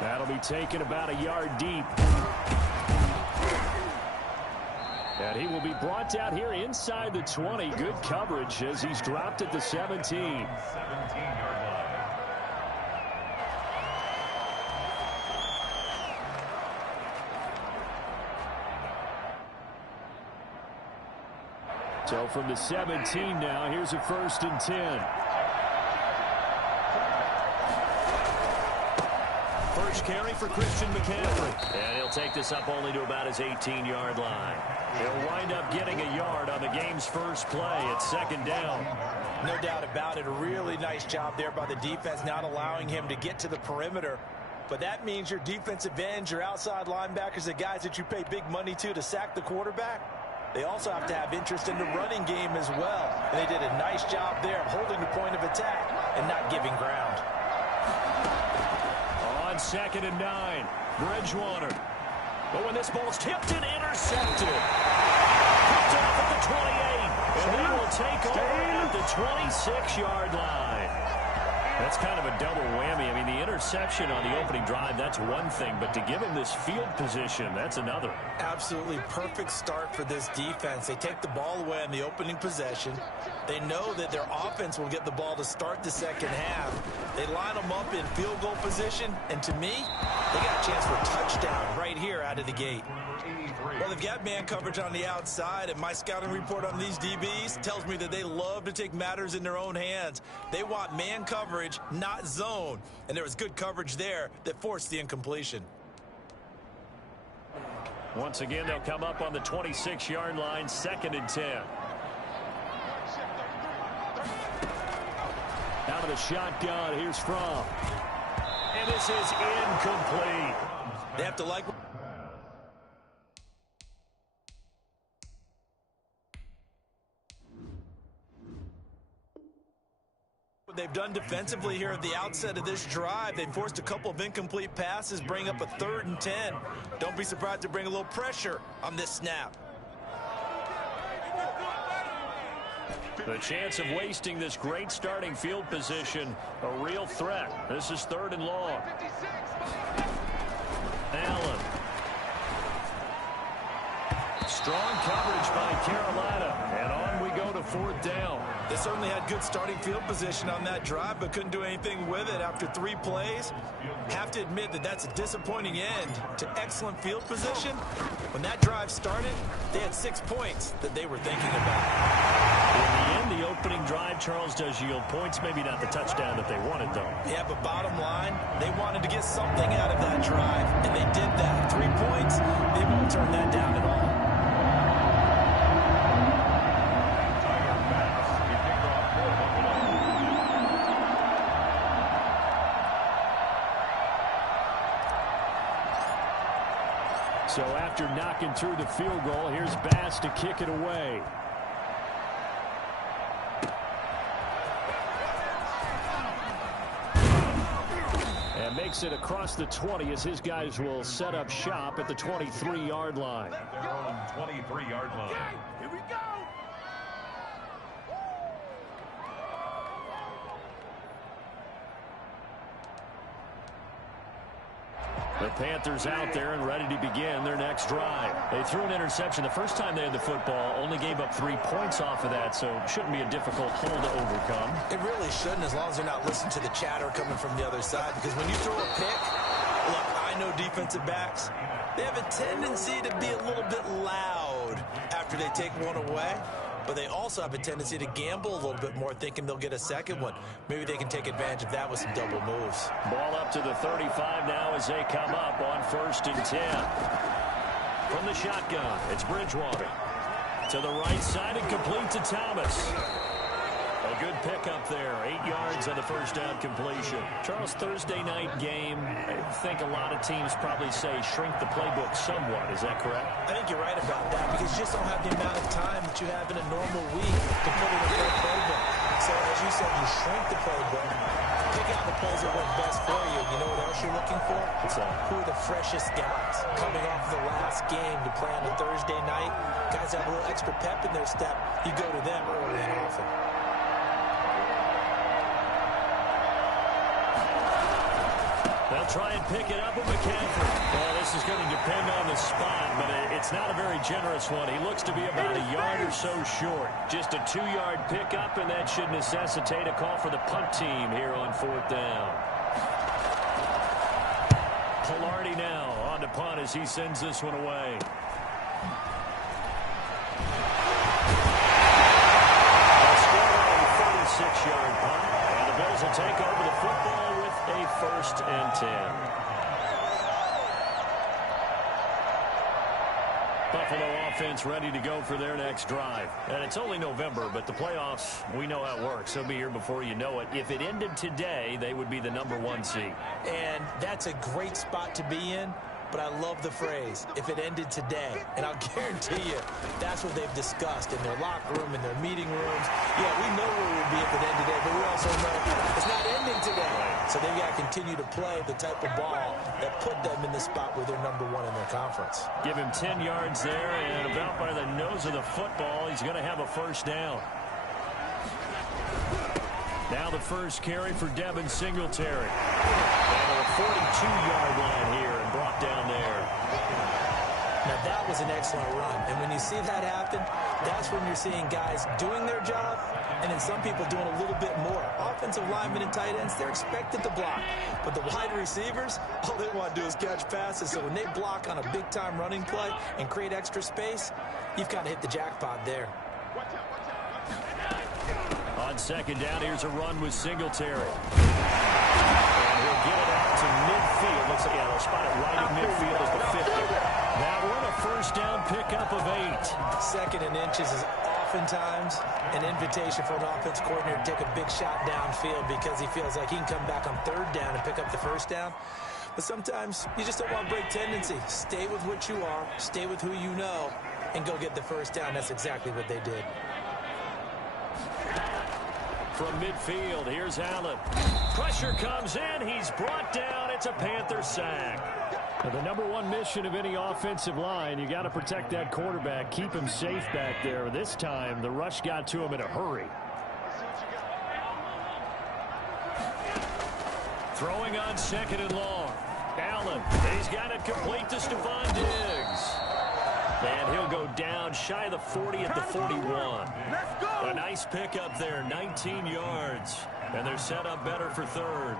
That'll be taken about a yard deep. And he will be brought down here inside the 20. Good coverage as he's dropped at the 17. 17-yard line. So from the 17 now, here's a 1st and 10. First carry for Christian McCaffrey. And he'll take this up only to about his 18-yard line. He'll wind up getting a yard on the game's first play at 2nd down. No doubt about it. A really nice job there by the defense, not allowing him to get to the perimeter. But that means your defensive ends, your outside linebackers, the guys that you pay big money to sack the quarterback, they also have to have interest in the running game as well. And they did a nice job there of holding the point of attack and not giving ground. On 2nd and 9, Bridgewater. But when this ball's tipped and intercepted. Picked off at the 28. And they will take over at the 26-yard line. That's kind of a double whammy. I mean, the interception on the opening drive, that's one thing. But to give him this field position, that's another. Absolutely perfect start for this defense. They take the ball away on the opening possession. They know that their offense will get the ball to start the second half. They line them up in field goal position. And to me, they got a chance for a touchdown right here out of the gate. Well, they've got man coverage on the outside, and my scouting report on these DBs tells me that they love to take matters in their own hands. They want man coverage, not zone. And there was good coverage there that forced the incompletion. Once again, they'll come up on the 26-yard line, 2nd and 10. Out of the shotgun, here's Fromm. And this is incomplete. They have to like what they've done defensively here at the outset of this drive. They've forced a couple of incomplete passes, bring up a 3rd and 10. Don't be surprised to bring a little pressure on this snap. The chance of wasting this great starting field position, a real threat. This is 3rd and long. Allen. Strong coverage by Carolina. And on we go to 4th down. They certainly had good starting field position on that drive, but couldn't do anything with it after 3 plays. Have to admit that that's a disappointing end to excellent field position. When that drive started, they had 6 points that they were thinking about. In the end, the opening drive, Charles, does yield points. Maybe not the touchdown that they wanted, though. Yeah, but bottom line, they wanted to get something out of that drive, and they did that. 3 points, they won't turn that down at all. So after knocking through the field goal, here's Bass to kick it away. And makes it across the 20 as his guys will set up shop at the 23-yard line. They're on 23-yard line. Here we go. The Panthers out there and ready to begin their next drive. They threw an interception the first time they had the football, only gave up 3 points off of that, so shouldn't be a difficult hole to overcome. It really shouldn't, as long as they're not listening to the chatter coming from the other side, because when you throw a pick, look, I know defensive backs, they have a tendency to be a little bit loud after they take one away. But they also have a tendency to gamble a little bit more, thinking they'll get a second one. Maybe they can take advantage of that with some double moves. Ball up to the 35 now as they come up on 1st and 10. From the shotgun, it's Bridgewater. To the right side and complete to Thomas. A good pickup there. 8 yards on the first down completion. Charles, Thursday night game, I think a lot of teams probably say shrink the playbook somewhat. Is that correct? I think you're right about that, because you just don't have the amount of time that you have in a normal week to put in a full playbook. So as you said, you shrink the playbook, pick out the plays that work best for you. You know what else you're looking for? Who are the freshest guys coming off the last game to play on a Thursday night? Guys have a little extra pep in their step. You go to them early and often. They'll try and pick it up with McCaffrey. Well, this is going to depend on the spot, but it's not a very generous one. He looks to be about a yard or so short. Just a 2-yard pickup, and that should necessitate a call for the punt team here on 4th down. Pilardi now on to punt as he sends this one away. They'll score a 36-yard punt, and the Bills will take over the football with a 1st and 10. Buffalo offense ready to go for their next drive. And it's only November, but the playoffs, we know how it works. They'll be here before you know it. If it ended today, they would be the #1 seed. And that's a great spot to be in. But I love the phrase, if it ended today. And I'll guarantee you, that's what they've discussed in their locker room, in their meeting rooms. Yeah, we know where we'll be if it ended today, but we also know it's not ending today. So they've got to continue to play the type of ball that put them in the spot where they're #1 in their conference. Give him 10 yards there, and about by the nose of the football, he's going to have a 1st down. Now the first carry for Devin Singletary. And a 42-yard line here and brought down there. Now that was an excellent run. And when you see that happen, that's when you're seeing guys doing their job and then some people doing a little bit more. Offensive linemen and tight ends, they're expected to block. But the wide receivers, all they want to do is catch passes. So when they block on a big-time running play and create extra space, you've kind of hit the jackpot there. On 2nd down, here's a run with Singletary. And he'll get it out to midfield. Looks like, yeah, they'll spot it right in midfield at the 50. That one a 1st down pickup of 8. 2nd and inches is oftentimes an invitation for an offense coordinator to take a big shot downfield because he feels like he can come back on 3rd down and pick up the 1st down. But sometimes you just don't want break tendency. Stay with what you are, stay with who you know, and go get the 1st down. That's exactly what they did. From midfield, here's Allen. Pressure comes in. He's brought down. It's a Panther sack. Now, the #1 mission of any offensive line, you got to protect that quarterback, keep him safe back there. This time, the rush got to him in a hurry. Throwing on 2nd and long. Allen, he's got it complete to Stephon Diggs. And he'll go down shy of the 40 at the 41. A nice pickup there, 19 yards. And they're set up better for 3rd.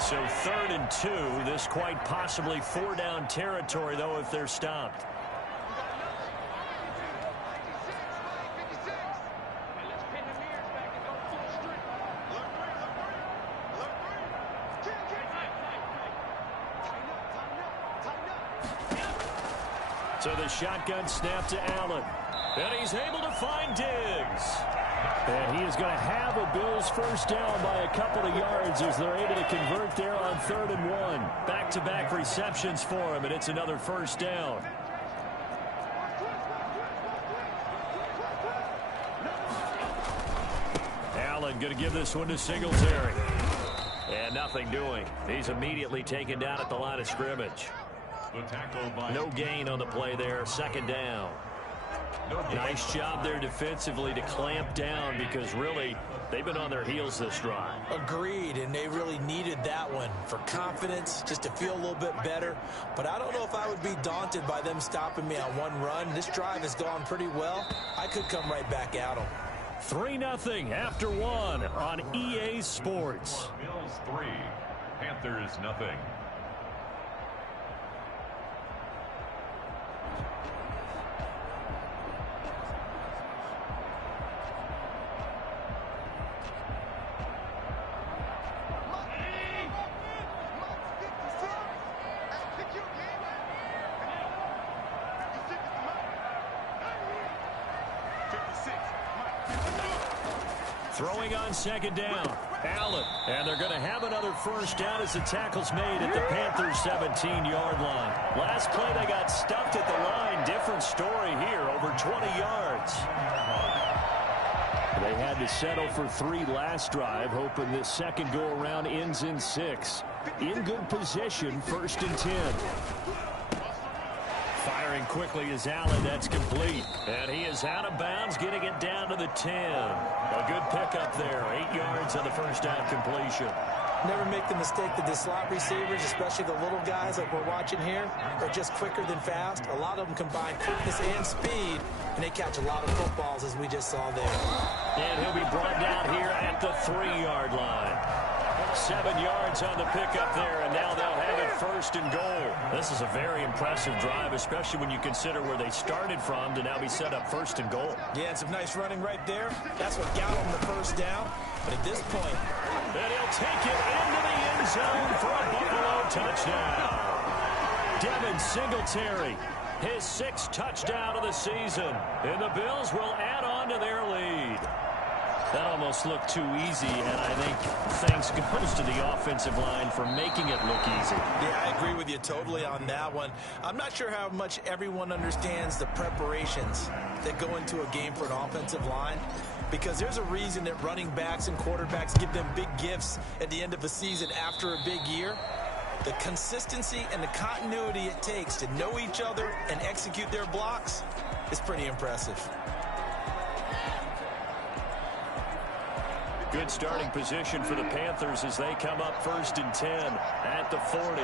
So 3rd and 2. This quite possibly 4-down territory, though, if they're stopped. So the shotgun snap to Allen. And he's able to find Diggs. And he is going to have a Bills 1st down by a couple of yards as they're able to convert there on 3rd and 1. Back-to-back receptions for him, and it's another 1st down. Allen going to give this one to Singletary. And nothing doing. He's immediately taken down at the line of scrimmage. No gain on the play there. 2nd down. Nice job there defensively to clamp down because really they've been on their heels this drive. Agreed, and they really needed that one for confidence, just to feel a little bit better. But I don't know if I would be daunted by them stopping me on one run. This drive has gone pretty well. I could come right back at them. 3-0 after 1 on EA Sports. Bills 3, Panthers 0. Throwing on 2nd down. Allen. And they're going to have another 1st down as the tackle's made at the Panthers' 17-yard line. Last play, they got stuffed at the line. Different story here, over 20 yards. They had to settle for 3 last drive, hoping this second go-around ends in 6. In good position, 1st and 10. Firing firing quickly as Allen. That's complete. And he is out of bounds, getting it down to the 10. A good pickup there. 8 yards on the first down completion. Never make the mistake that the slot receivers, especially the little guys like we're watching here, are just quicker than fast. A lot of them combine quickness and speed, and they catch a lot of footballs, as we just saw there. And he'll be brought down here at the 3-yard line. 7 yards on the pickup there, and now they'll have it first and goal. This is a very impressive drive, especially when you consider where they started from to now be set up first and goal. Yeah, and some nice running right there. That's what got them the first down. But at this point, and he'll take it into the end zone for a Buffalo touchdown. Devin Singletary, his 6th touchdown of the season. And the Bills will add on to their lead. That almost looked too easy, and I think thanks goes to the offensive line for making it look easy. Yeah, I agree with you totally on that one. I'm not sure how much everyone understands the preparations that go into a game for an offensive line, because there's a reason that running backs and quarterbacks give them big gifts at the end of a season after a big year. The consistency and the continuity it takes to know each other and execute their blocks is pretty impressive. Good starting position for the Panthers as they come up first and 10 at the 40.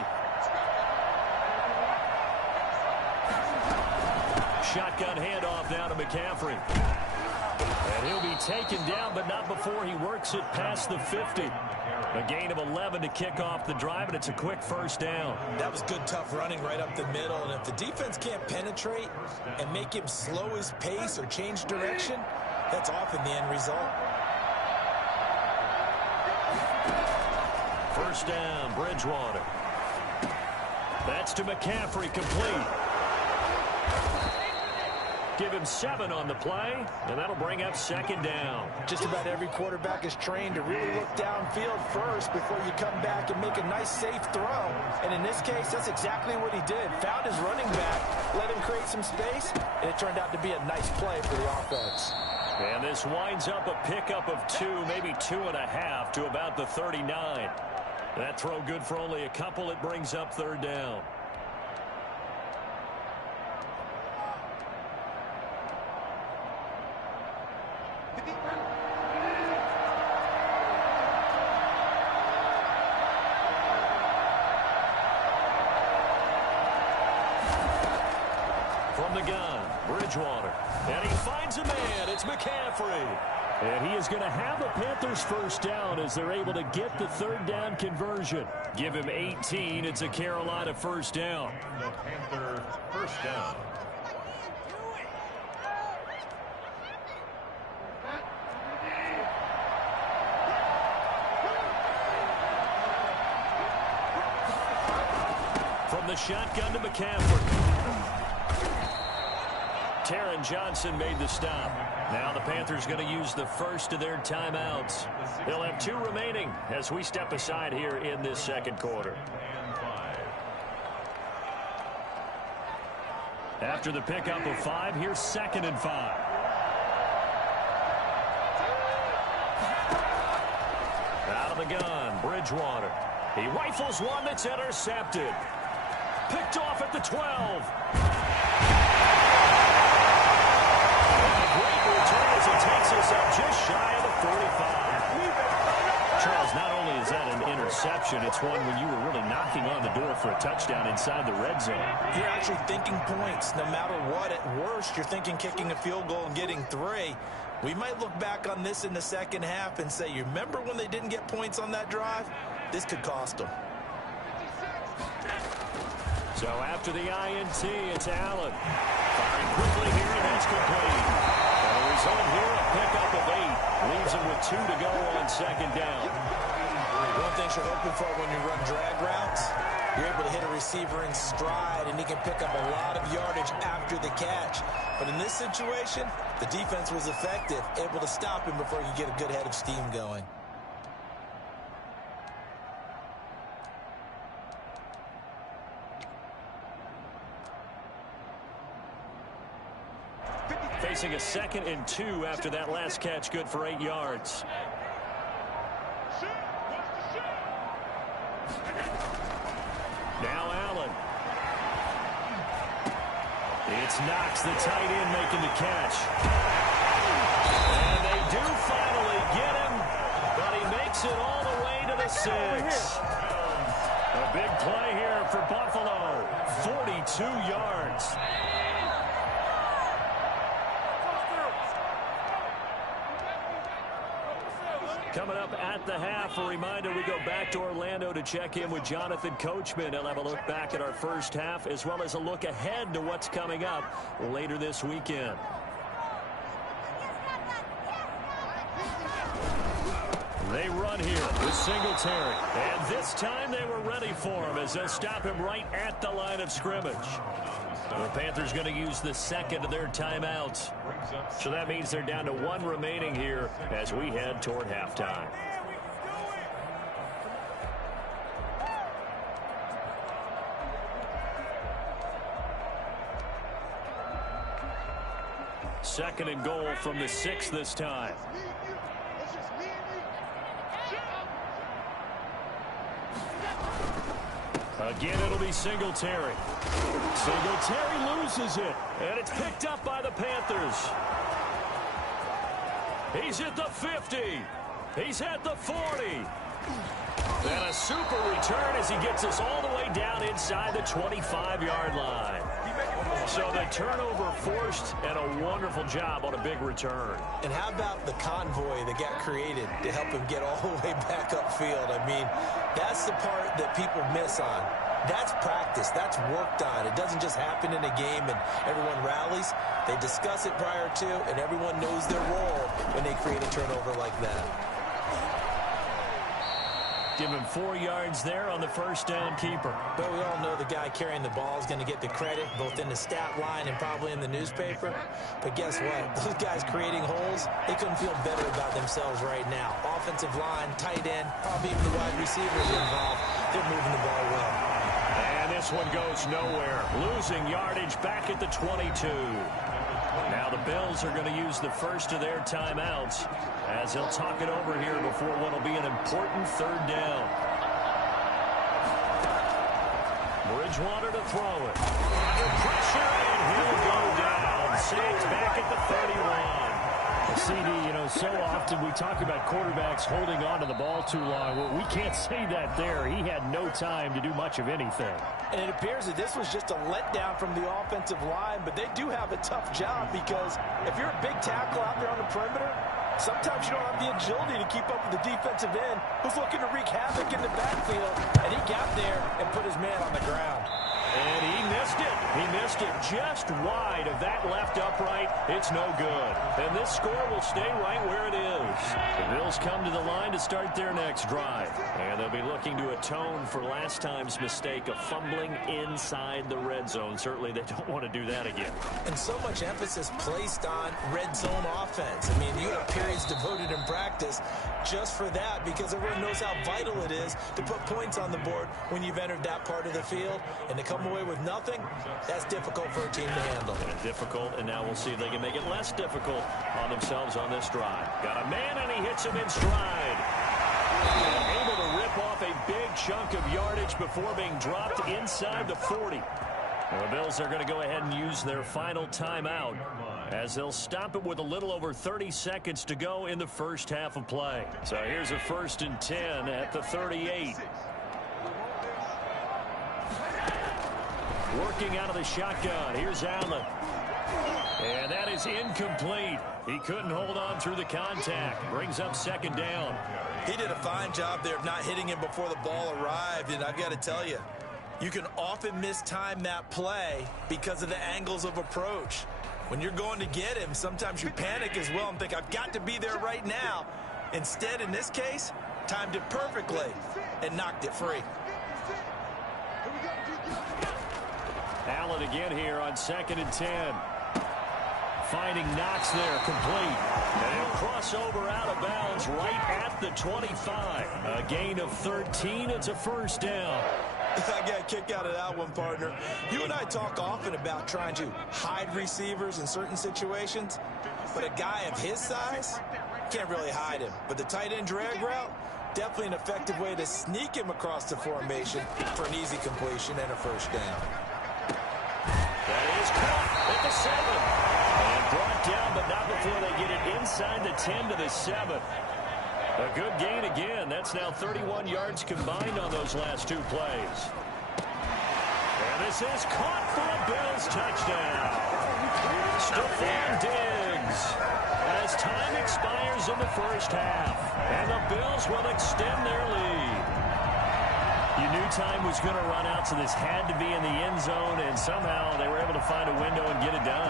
Shotgun handoff now to McCaffrey. And he'll be taken down, but not before he works it past the 50. A gain of 11 to kick off the drive, and it's a quick first down. That was good, tough running right up the middle. And if the defense can't penetrate and make him slow his pace or change direction, that's often the end result. First down, Bridgewater. That's to McCaffrey, complete. Give him 7 on the play, and that'll bring up second down. Just about every quarterback is trained to really look downfield first before you come back and make a nice, safe throw. And in this case, that's exactly what he did. Found his running back, let him create some space, and it turned out to be a nice play for the offense. And this winds up a pickup of 2, maybe 2.5 to about the 39. That throw good for only a couple. It brings up third down. From the gun, Bridgewater. And he finds a man. It's McCaffrey. And he is going to have a Panthers first down as they're able to get the third down conversion. Give him 18. It's a Carolina first down. The Panthers first down. From the shotgun to McCaffrey. Taron Johnson made the stop. Now the Panthers going to use the first of their timeouts. They'll have 2 remaining as we step aside here in this second quarter. After the pickup of 5, here's 2nd and 5. Out of the gun, Bridgewater. He rifles one that's intercepted. Picked off at the 12. Great return as he takes us up just shy of the 45. Charles, not only is that an interception, it's one when you were really knocking on the door for a touchdown inside the red zone. You're actually thinking points no matter what. At worst, you're thinking kicking a field goal and getting 3. We might look back on this in the second half and say, you remember when they didn't get points on that drive? This could cost them. So after the INT, it's Allen. Firing quickly here, and that's complete. And the result here, a pickup of 8. Leaves him with 2 to go on second down. One thing you're hoping for when you run drag routes, you're able to hit a receiver in stride, and he can pick up a lot of yardage after the catch. But in this situation, the defense was effective, able to stop him before you get a good head of steam going. Facing a 2nd and 2 after that last catch, good for 8 yards. Now Allen. It's Knox, the tight end, making the catch. And they do finally get him, but he makes it all the way to the 6. A big play here for Buffalo. 42 yards. Coming up at the half, a reminder, we go back to Orlando to check in with Jonathan Coachman. He'll have a look back at our first half as well as a look ahead to what's coming up later this weekend. They run here with Singletary. And this time they were ready for him as they'll stop him right at the line of scrimmage. The Panthers going to use the second of their timeouts. So that means they're down to 1 remaining here as we head toward halftime. Second and goal from the 6 this time. Again, it'll be Singletary. Singletary loses it, and it's picked up by the Panthers. He's at the 50. He's at the 40. And a super return as he gets us all the way down inside the 25-yard line. So the turnover forced and a wonderful job on a big return. And how about the convoy that got created to help him get all the way back upfield? I mean, that's the part that people miss on. That's practice. That's worked on. It doesn't just happen in a game and everyone rallies. They discuss it prior to, and everyone knows their role when they create a turnover like that. Give him 4 yards there on the first down keeper. But we all know the guy carrying the ball is going to get the credit, both in the stat line and probably in the newspaper. But guess what? Those guys creating holes, they couldn't feel better about themselves right now. Offensive line, tight end, probably even the wide receivers are involved. They're moving the ball well. And this one goes nowhere. Losing yardage back at the 22. Now the Bills are going to use the first of their timeouts as they'll talk it over here before what will be an important third down. Bridgewater to throw it. Under pressure, and he'll go down. Sacked back at the 31. CD, you know, so often we talk about quarterbacks holding on to the ball too long. Well, we can't say that there. He had no time to do much of anything. And it appears that this was just a letdown from the offensive line, but they do have a tough job because if you're a big tackle out there on the perimeter, sometimes you don't have the agility to keep up with the defensive end who's looking to wreak havoc in the backfield, and he got there and put his man on the ground. And he missed it. He missed it just wide of that left upright. It's no good. And this score will stay right where it is. The Bills come to the line to start their next drive. And they'll be looking to atone for last time's mistake of fumbling inside the red zone. Certainly they don't want to do that again. And so much emphasis placed on red zone offense. I mean, you have periods devoted in practice just for that because everyone knows how vital it is to put points on the board when you've entered that part of the field. And to come away with nothing, that's difficult for a team to handle. Difficult, and now we'll see if they can make it less difficult on themselves on this drive. Got a man, and he hits him in stride. Able to rip off a big chunk of yardage before being dropped inside the 40. The Bills are going to go ahead and use their final timeout as they'll stop it with a little over 30 seconds to go in the first half of play. So here's a 1st and 10 at the 38. Working out of the shotgun. Here's Allen. And that is incomplete. He couldn't hold on through the contact. Brings up 2nd down. He did a fine job there of not hitting him before the ball arrived. And I've got to tell you, you can often mistime that play because of the angles of approach. When you're going to get him, sometimes you panic as well and think, I've got to be there right now. Instead, in this case, timed it perfectly and knocked it free. Allen again here on 2nd and 10. Finding Knox there, complete. And he'll cross over out of bounds right at the 25. A gain of 13. It's a 1st down. I got a kick out of that one, partner. You and I talk often about trying to hide receivers in certain situations, but a guy of his size can't really hide him. But the tight end drag route, definitely an effective way to sneak him across the formation for an easy completion and a 1st down. That is caught. the 7. And brought down, but not before they get it inside the 10 to the 7. A good gain again. That's now 31 yards combined on those last 2 plays. And this is caught for a Bills touchdown. Stephon Diggs as time expires in the first half. And the Bills will extend their lead. You knew time was going to run out, so this had to be in the end zone, and somehow they were able to find a window and get it done.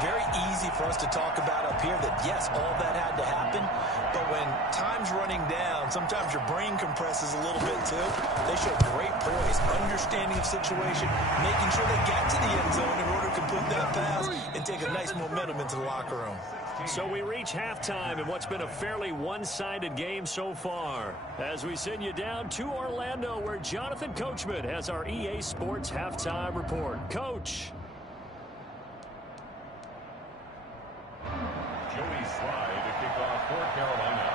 Very easy for us to talk about up here that, yes, all that had to happen, but when time's running down, sometimes your brain compresses a little bit too. They showed great poise, understanding of situation, making sure they got to the end zone in order to complete that pass and take a nice momentum into the locker room. So we reach halftime in what's been a fairly one-sided game so far. As we send you down to Orlando, where Jonathan Coachman has our EA Sports Halftime Report. Coach. Joey Slye to kick off for Carolina.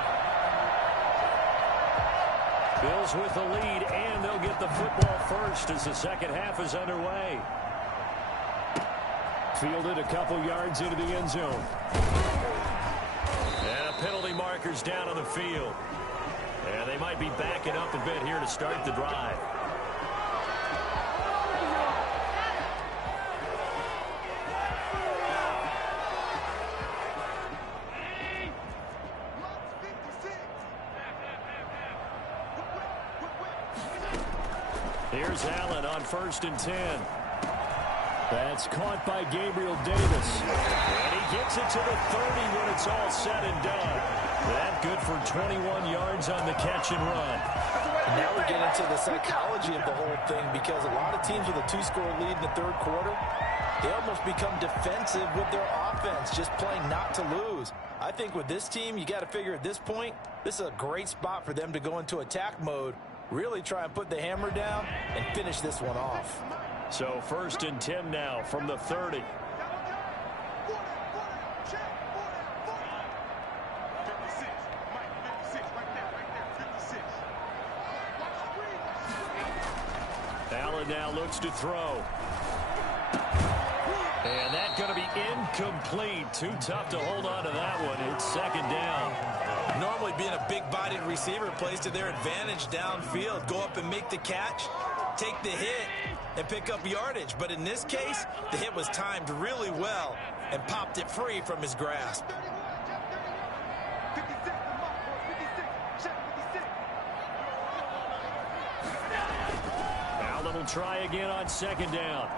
Bills with the lead, and they'll get the football first as the second half is underway. Fielded a couple yards into the end zone. And a penalty marker's down on the field. And they might be backing up a bit here to start the drive. Here's Allen on 1st and 10. That's caught by Gabriel Davis. And he gets it to the 30 when it's all said and done. That good for 21 yards on the catch and run. Now we get into the psychology of the whole thing, because a lot of teams with a 2-score lead in the third quarter, they almost become defensive with their offense, just playing not to lose. I think with this team, you got to figure at this point, this is a great spot for them to go into attack mode, really try and put the hammer down and finish this one off. So 1st and 10 now from the 30. Allen now looks to throw. And that's going to be incomplete. Too tough to hold on to that one. It's 2nd down. Normally being a big-bodied receiver plays to their advantage downfield. Go up and make the catch, take the hit, and pick up yardage. But in this case, the hit was timed really well and popped it free from his grasp. Allen will try again on 2nd down.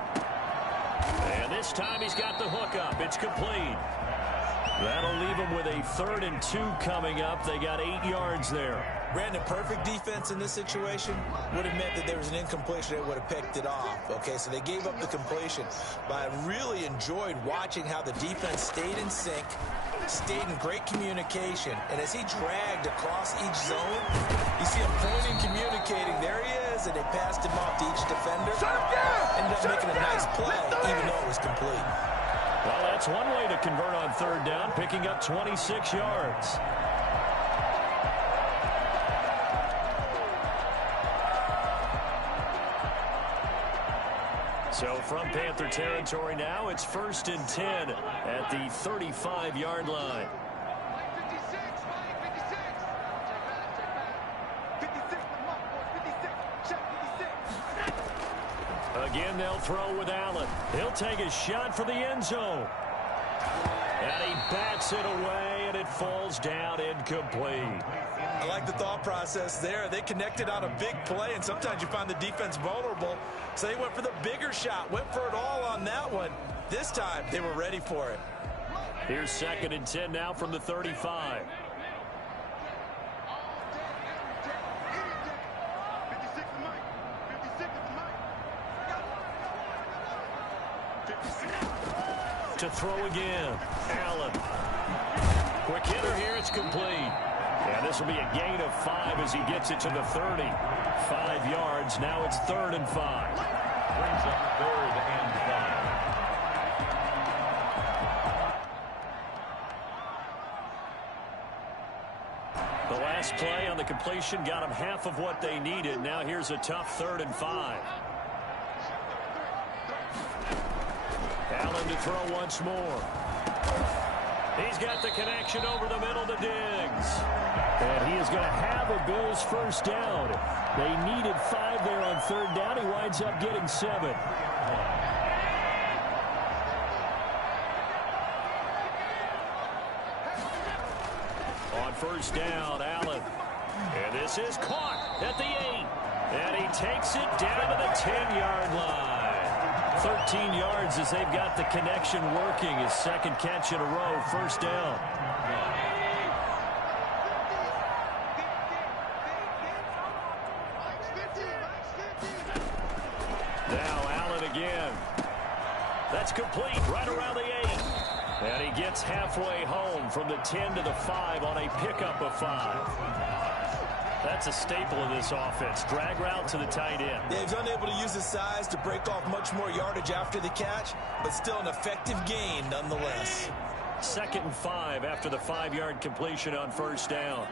And this time he's got the hook up. It's complete. That'll leave them with a 3rd and 2 coming up. They got 8 yards there. Brandon, perfect defense in this situation would have meant that there was an incompletion that would have picked it off. Okay, so they gave up the completion. But I really enjoyed watching how the defense stayed in sync, stayed in great communication. And as he dragged across each zone, you see him pointing, communicating. There he is, and they passed him off to each defender. Ended up making a nice play, even though it was complete. Well, that's one way to convert on 3rd down, picking up 26 yards. So from Panther territory now, it's 1st and 10 at the 35-yard line. Again, they'll throw with Allen. He'll take a shot for the end zone. And he bats it away, and it falls down incomplete. I like the thought process there. They connected on a big play, and sometimes you find the defense vulnerable. So they went for the bigger shot, went for it all on that one. This time, they were ready for it. Here's 2nd and 10 now from the 35. To throw again. Allen. Quick hitter here. It's complete. And this will be a gain of 5 as he gets it to the 30. 5 yards. Now it's 3rd and 5. Brings up 3rd and 5. The last play on the completion got them half of what they needed. Now here's a tough 3rd and 5. Allen Allen to throw once more. He's got the connection over the middle to Diggs. And he is going to have a Bills first down. They needed 5 there on third down. He winds up getting 7. On first down, Allen. And this is caught at the 8. And he takes it down to the 10-yard line. 13 yards as they've got the connection working. His second catch in a row, first down. Now Allen again. That's complete right around the 8. And he gets halfway home from the 10 to the 5 on a pickup of 5. That's a staple of this offense. Drag route to the tight end. Yeah, he's unable to use his size to break off much more yardage after the catch, but still an effective gain nonetheless. 2nd and 5 after the 5-yard completion on first down.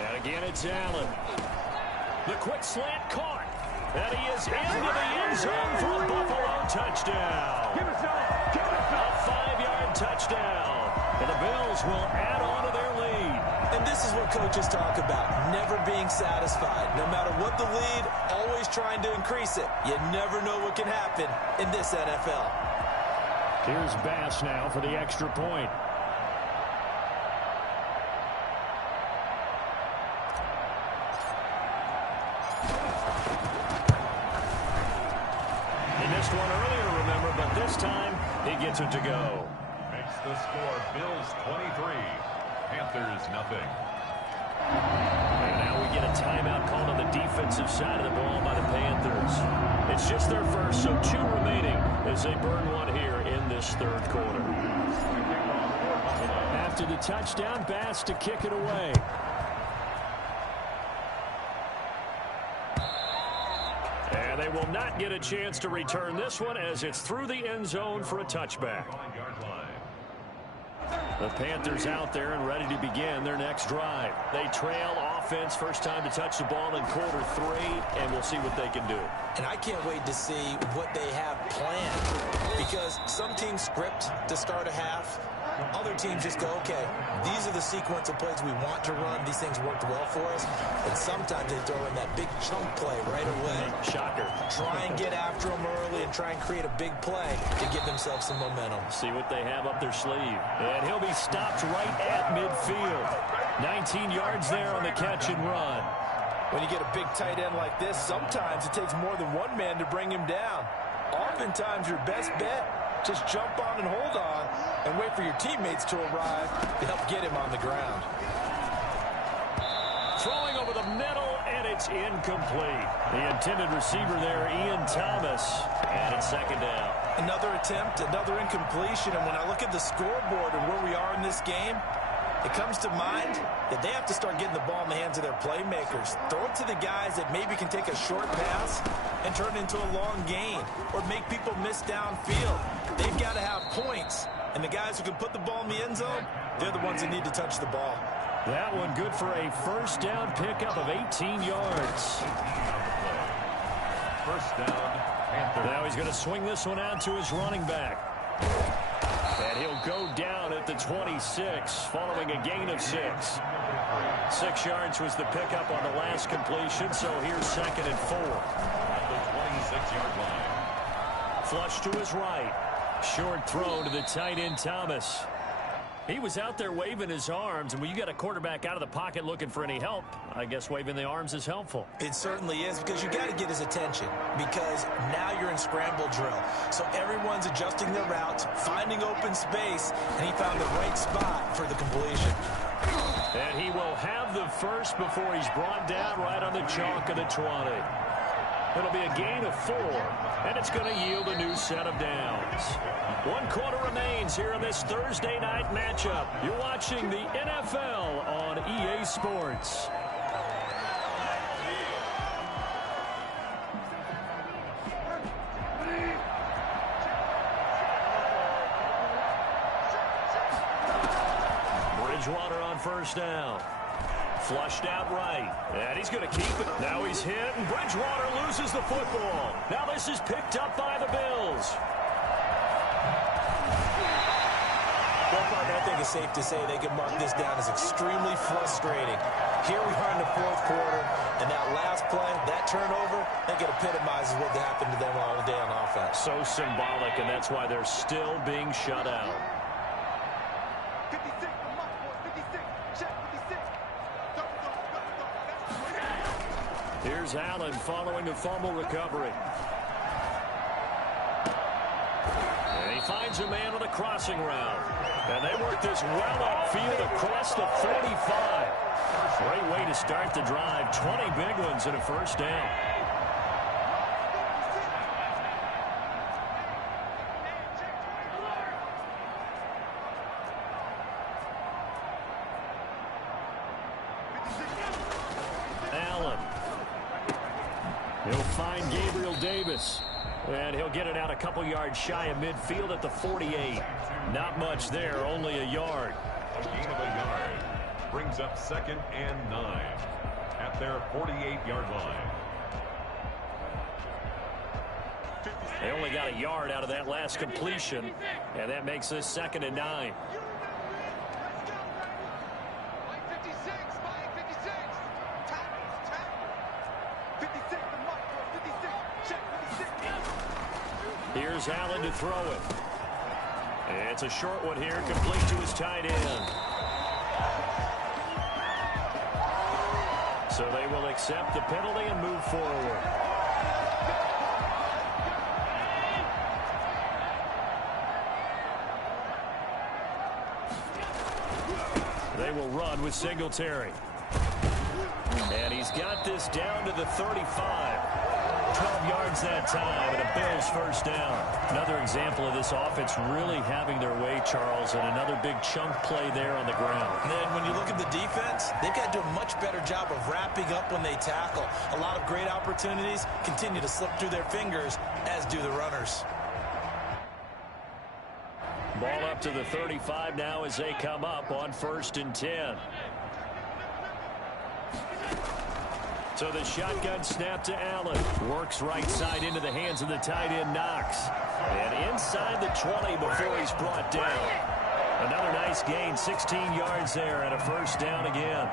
And again, it's Allen. The quick slant caught. And he is into the end zone for a Buffalo touchdown. A 5-yard touchdown. And the Bills will add on to their lead. And this is what coaches talk about, never being satisfied. No matter what the lead, always trying to increase it. You never know what can happen in this NFL. Here's Bass now for the extra point. One earlier, remember, but this time he gets it to go. Makes the score Bills 23, Panthers nothing. And now we get a timeout called on the defensive side of the ball by the Panthers. It's just their first, so 2 remaining as they burn one here in this third quarter. After the touchdown, Bass to kick it away. And they will not get a chance to return this one as it's through the end zone for a touchback. The Panthers out there and ready to begin their next drive. They trail offense, first time to touch the ball in quarter 3, and we'll see what they can do. And I can't wait to see what they have planned, because some teams script to start a half. Other teams just go, okay, these are the sequence of plays we want to run. These things worked well for us. And sometimes they throw in that big chunk play right away. Shocker. Try and get after them early and try and create a big play to give themselves some momentum. See what they have up their sleeve. And he'll be stopped right at midfield. 19 yards there on the catch and run. When you get a big tight end like this, sometimes it takes more than one man to bring him down. Oftentimes your best bet, just jump on and hold on and wait for your teammates to arrive to help get him on the ground. Throwing over the middle, and it's incomplete. The intended receiver there, Ian Thomas, and it's second down. Another attempt, another incompletion, and when I look at the scoreboard and where we are in this game, it comes to mind that they have to start getting the ball in the hands of their playmakers. Throw it to the guys that maybe can take a short pass and turn it into a long gain or make people miss downfield. They've got to have points, and the guys who can put the ball in the end zone, they're the ones that need to touch the ball. That one good for a first down pickup of 18 yards. First down, Panthers. Now he's going to swing this one out to his running back. And he'll go down at the 26 following a gain of 6. 6 yards was the pickup on the last completion, so here's 2nd and 4. At the 26-yard line. Flush to his right. Short throw to the tight end, Thomas. He was out there waving his arms, and when you got a quarterback out of the pocket looking for any help, I guess waving the arms is helpful. It certainly is, because you got to get his attention, because now you're in scramble drill. So everyone's adjusting their routes, finding open space, and he found the right spot for the completion. And he will have the first before he's brought down right on the chalk of the 20. It'll be a gain of 4, and it's going to yield a new set of downs. 1 quarter remains here in this Thursday night matchup. You're watching the NFL on EA Sports. Bridgewater on first down. Flushed out right. And he's going to keep it. Now he's hit, and Bridgewater loses the football. Now this is picked up by the Bills. Well, Mark, I think it's safe to say they can mark this down as extremely frustrating. Here we are in the fourth quarter, and that last play, that turnover, I think it epitomizes what happened to them all day on offense. So symbolic, and that's why they're still being shut out. 56, check 56. Here's Allen following a fumble recovery. And he finds a man on the crossing route. And they work this well upfield across the 45. Great way to start the drive. 20 big ones and a first down. Allen. He'll find Gabriel Davis. And he'll get it out a couple yards shy of midfield at the 48. Not much there, only a yard. A gain of a yard brings up 2nd and 9 at their 48-yard line. They only got a yard out of that last completion, and that makes this 2nd and 9. Here's Allen to throw it. It's a short one here, complete to his tight end. So they will accept the penalty and move forward. They will run with Singletary. And he's got this down to the 35. 12 yards that time, and a Bills first down. Another example of this offense really having their way, Charles, and another big chunk play there on the ground. And then when you look at the defense, they've got to do a much better job of wrapping up when they tackle. A lot of great opportunities continue to slip through their fingers, as do the runners. Ball up to the 35 now as they come up on 1st and 10. So the shotgun snap to Allen. Works right side into the hands of the tight end, Knox. And inside the 20 before he's brought down. Another nice gain, 16 yards there, and a first down again.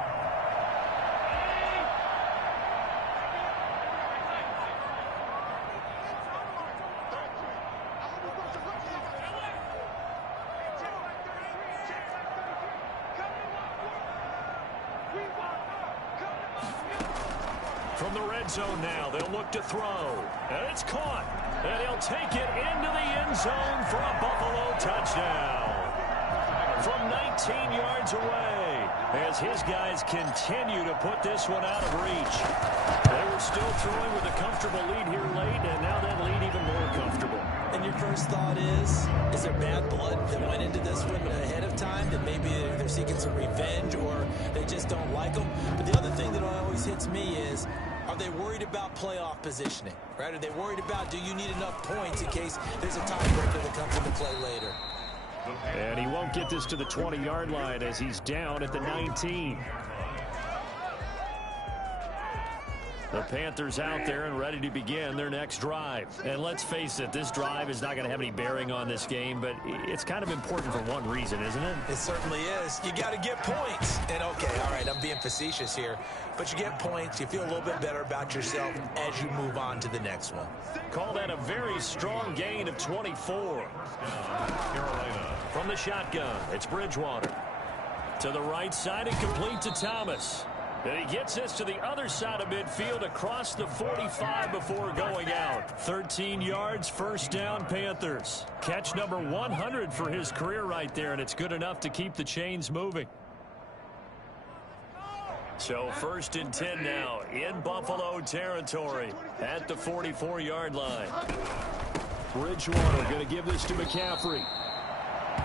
From the red zone now, they'll look to throw. And it's caught. And he'll take it into the end zone for a Buffalo touchdown. From 19 yards away, as his guys continue to put this one out of reach. They were still throwing with a comfortable lead here late, and now that lead even more comfortable. And your first thought is there bad blood that went into this one ahead of time, that maybe they're seeking some revenge or they just don't like them? But the other thing that always hits me is, are they worried about playoff positioning, right? Are they worried about, do you need enough points in case there's a tiebreaker that comes into play later? And he won't get this to the 20-yard line as he's down at the 19. The Panthers out there and ready to begin their next drive. And let's face it, this drive is not going to have any bearing on this game, but it's kind of important for one reason, isn't it? It certainly is. You got to get points. And okay, all right, I'm being facetious here, but you get points, you feel a little bit better about yourself as you move on to the next one. Call that a very strong gain of 24. Carolina. From the shotgun, it's Bridgewater. To the right side and complete to Thomas. And he gets this to the other side of midfield across the 45 before going out. 13 yards, first down, Panthers. Catch number 100 for his career right there, and it's good enough to keep the chains moving. So 1st and 10 now in Buffalo territory at the 44-yard line. Bridgewater going to give this to McCaffrey.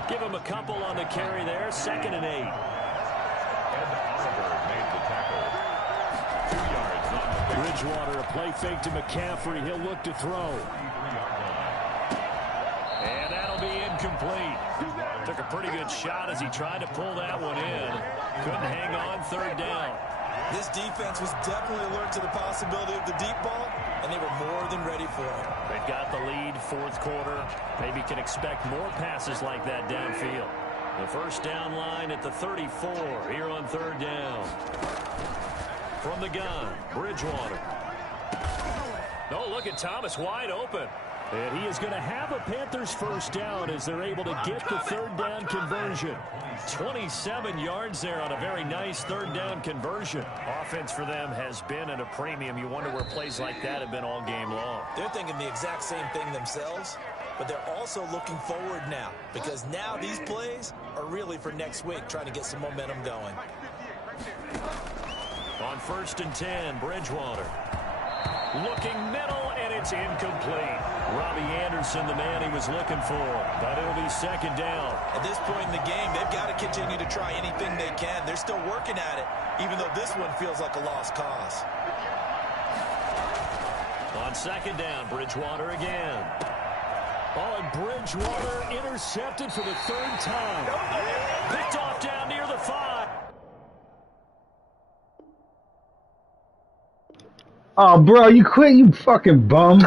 Give him a couple on the carry there, 2nd and 8. Bridgewater, a play fake to McCaffrey. He'll look to throw. And that'll be incomplete. Took a pretty good shot as he tried to pull that one in. Couldn't hang on, 3rd down. This defense was definitely alert to the possibility of the deep ball, and they were more than ready for it. They've got the lead, fourth quarter. Maybe can expect more passes like that downfield. The first down line at the 34 here on third down. From the gun, Bridgewater. Oh, look at Thomas wide open. And he is going to have a Panthers first down as they're able to get the third down conversion. 27 yards there on a very nice third down conversion. Offense for them has been at a premium. You wonder where plays like that have been all game long. They're thinking the exact same thing themselves, but they're also looking forward now because now these plays are really for next week, trying to get some momentum going. On 1st and 10, Bridgewater. Looking middle, and it's incomplete. Robbie Anderson, the man he was looking for, but it'll be second down. At this point in the game, they've got to continue to try anything they can. They're still working at it, even though this one feels like a lost cause. On second down, Bridgewater again. Oh, and Bridgewater intercepted for the third time. Picked off down near the 5. Oh, bro, you quit, you fucking bum.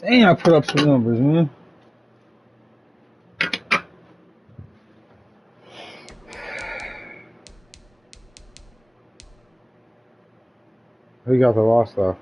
Dang, I put up some numbers, man. We got the loss, though.